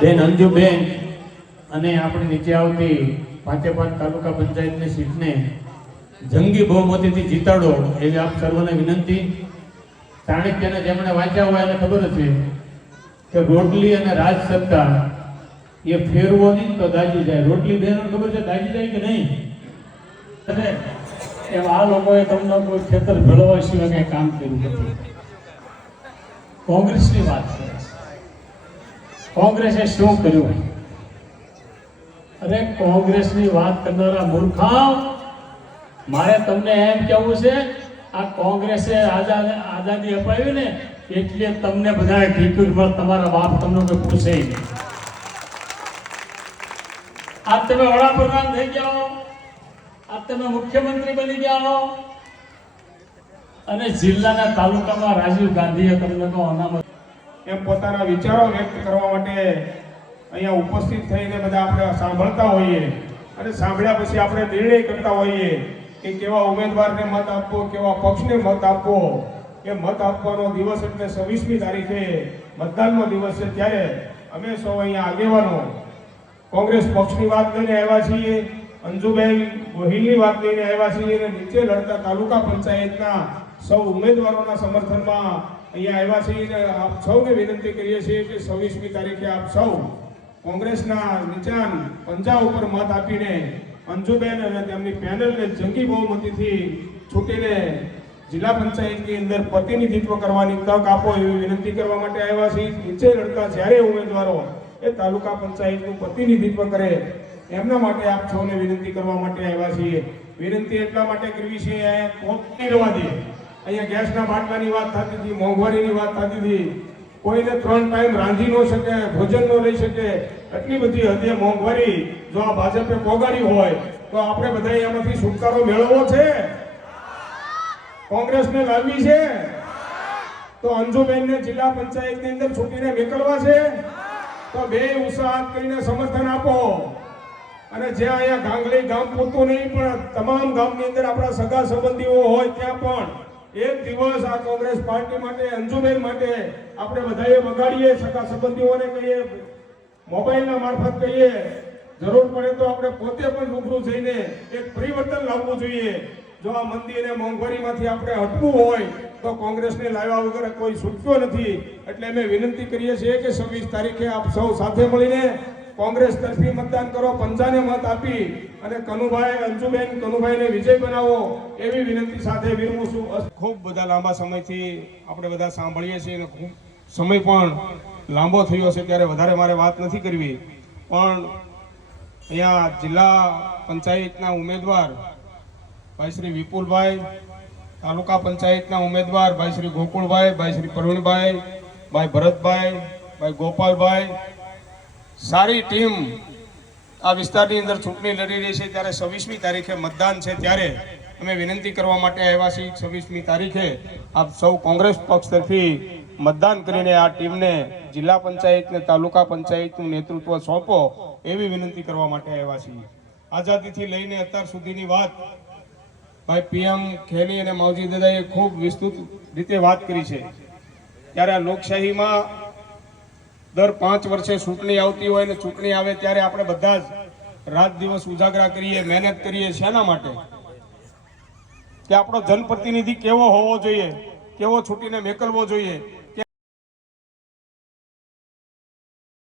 બેન અંજુબેન અને આપણે નીચે આવતી 5 તાલુકા પંચાયતની સીટને જંગી બહુમતીથી જીતાડો એવી આપ સર્વને વિનંતી। ચાણક્યને જેમણે વાંચ્યા હોય એને ખબર હશે કે રોટલી અને રાજ સત્તા એ ફેરવો નહીં તો દાજી જાય। રોટલી બેનો ખબર છે દાજી જાય કે નહીં? એમ આ લોકોએ તમને કોઈ ખેતર ભેળવવા સિવાય કંઈ કામ કર્યું નથી। કોંગ્રેસની વાત છે, કોંગ્રેસે શું કર્યું? અરે કોંગ્રેસની વાત કરનારા મૂર્ખા, મારે તમને એમ કહેવું છે, આ કોંગ્રેસે આઝાદી અપાવી ને એટલે તમને બધા ઠીકુર પર તમારા બાપ તમને કોઈ પૂછે નહીં। આજ તમે વડાપ્રધાન થઈ ગયા હો, આજ તમે મુખ્યમંત્રી બની ગયા હો અને જિલ્લાના તાલુકામાં રાજીવ ગાંધીએ તમને કહો અનામત એમ પોતાના વિચારો વ્યક્ત કરવા માટે અહીંયા ઉપસ્થિત થઈને બધા આપણે સાંભળતા હોઈએ અને સાંભળ્યા પછી આપણે નિર્ણય કરતા હોઈએ કે કેવા ઉમેદવારને મત આપવો, કેવા પક્ષને મત આપવો। એ મત આપવાનો દિવસ એટલે 26મી તારીખે મતદાનનો દિવસ છે। ત્યારે અમે સૌ અહીંયા આગેવાનો કોંગ્રેસ પક્ષની વાત લઈને આવ્યા છીએ, અંજુબેન ગોહિલની વાત લઈને આવ્યા છીએ અને નીચે લડતા તાલુકા પંચાયતના સૌ ઉમેદવારોના સમર્થનમાં અહીંયા આવ્યા છીએ। આપ સૌને વિનંતી કરીએ છીએ કે 26મી તારીખે આપ સૌ કોંગ્રેસના નિશાન પંજા ઉપર મત આપીને અંજુબેન અને તેમની પેનલને જંગી બહુમતીથી છૂટીને જિલ્લા પંચાયતની અંદર પ્રતિનિધિત્વ કરવાની તક આપો એવી વિનંતી કરવા માટે આવ્યા છીએ। નીચે લડતા જ્યારે ઉમેદવારો એ તાલુકા પંચાયતનું પ્રતિનિધિત્વ કરે એમના માટે આપ સૌને વિનંતી કરવા માટે આવ્યા છીએ। વિનંતી એટલા માટે કરવી છે, અહીંયા કોપની રવા દે, અહીંયા ગેસના બાટલાની વાત થતી હતી, મોંઘવારીની વાત થતી હતી, કોઈને 3 ટાઈમ રાંધી ન શકે, ભોજન ન લઈ શકે, એટલી બધી હદે મોંઘવારી જો આ ભાજપે પોગાડી હોય તો આપણે બધા એમાંથી છુટકારો મેળવવો છે, કોંગ્રેસને લાવવી છે તો અંજુબેનને જિલ્લા પંચાયતની અંદર છૂટીને નીકળવા છે તો બે ઉત્સાહ કરીને સમર્થન આપો। અને જ્યાં અહીંયા ગાંગલી ગામ પૂરતું નહીં પણ તમામ ગામની અંદર આપણા સગા સંબંધીઓ હોય ત્યાં પણ એક દિવસ આ કોંગ્રેસ પાર્ટી માટે, અંજુબેન માટે આપણે બધાએ વગાડીએ, સગા સંબંધીઓને કહીએ, મોબાઈલના મારફત કહીએ, જરૂર પડે તો આપણે પોતે પણ રૂબરૂ જઈને એક પરિવર્તન લાવવું જોઈએ। જો આ મંદી અને મોંઘવારીમાંથી આપણે હટવું હોય તો કોંગ્રેસને લાવ્યા વગર કોઈ છૂટતો નથી। એટલે અમે વિનંતી કરીએ છીએ કે 26 તારીખે આપ સૌ સાથે મળીને કોંગ્રેસ તરફી મતદાન કરો, પંજાને મત આપી અને કનુભાઈને વિજય બનાવો એવી વિનંતી સાથે વિરમું છું। ખૂબ બધા લાંબા સમયથી આપણે બધા સાંભળીએ છીએ અને ખૂબ સમય પણ લાંબો થયો છે ત્યારે વધારે મારે વાત નથી કરવી, પણ અહીંયા જિલ્લા પંચાયતના ઉમેદવાર ભાઈ શ્રી વિપુલભાઈ, તાલુકા પંચાયતના ઉમેદવાર ભાઈ શ્રી ગોકુળભાઈ, ભાઈ શ્રી પ્રવીણભાઈ, ભાઈ ભરતભાઈ, ભાઈ ગોપાલભાઈ, સારી ટીમ આ વિસ્તારની અંદર ચૂંટણી લડી રહી છે। ત્યારે 26મી તારીખે મતદાન છે, ત્યારે અમે વિનંતી કરવા માટે આવ્યા છીએ 26મી તારીખે આપ સૌ કોંગ્રેસ પક્ષ તરફી મતદાન કરીને આ ટીમને જિલ્લા પંચાયતને તાલુકા પંચાયતનું નેતૃત્વ સોંપો એવી વિનંતી કરવા માટે આવ્યા છીએ। આઝાદીથી લઈને અત્યાર સુધીની વાત ભાઈ PM ખેની અને માવજી દાદાએ ખૂબ વિસ્તૃત રીતે વાત કરી છે। ત્યારે આ લોકશાહીમાં દર 5 વર્ષે ચૂંટણી આવતી હોય અને ચૂંટણી આવે ત્યારે આપણે બધા જ રાત દિવસ ઉજાગરા કરીએ, મહેનત કરીએ। શેના માટે? કે આપણો જનપ્રતિનિધિ કેવો હોવો જોઈએ, કેવો છૂટીને મેકલવો જોઈએ,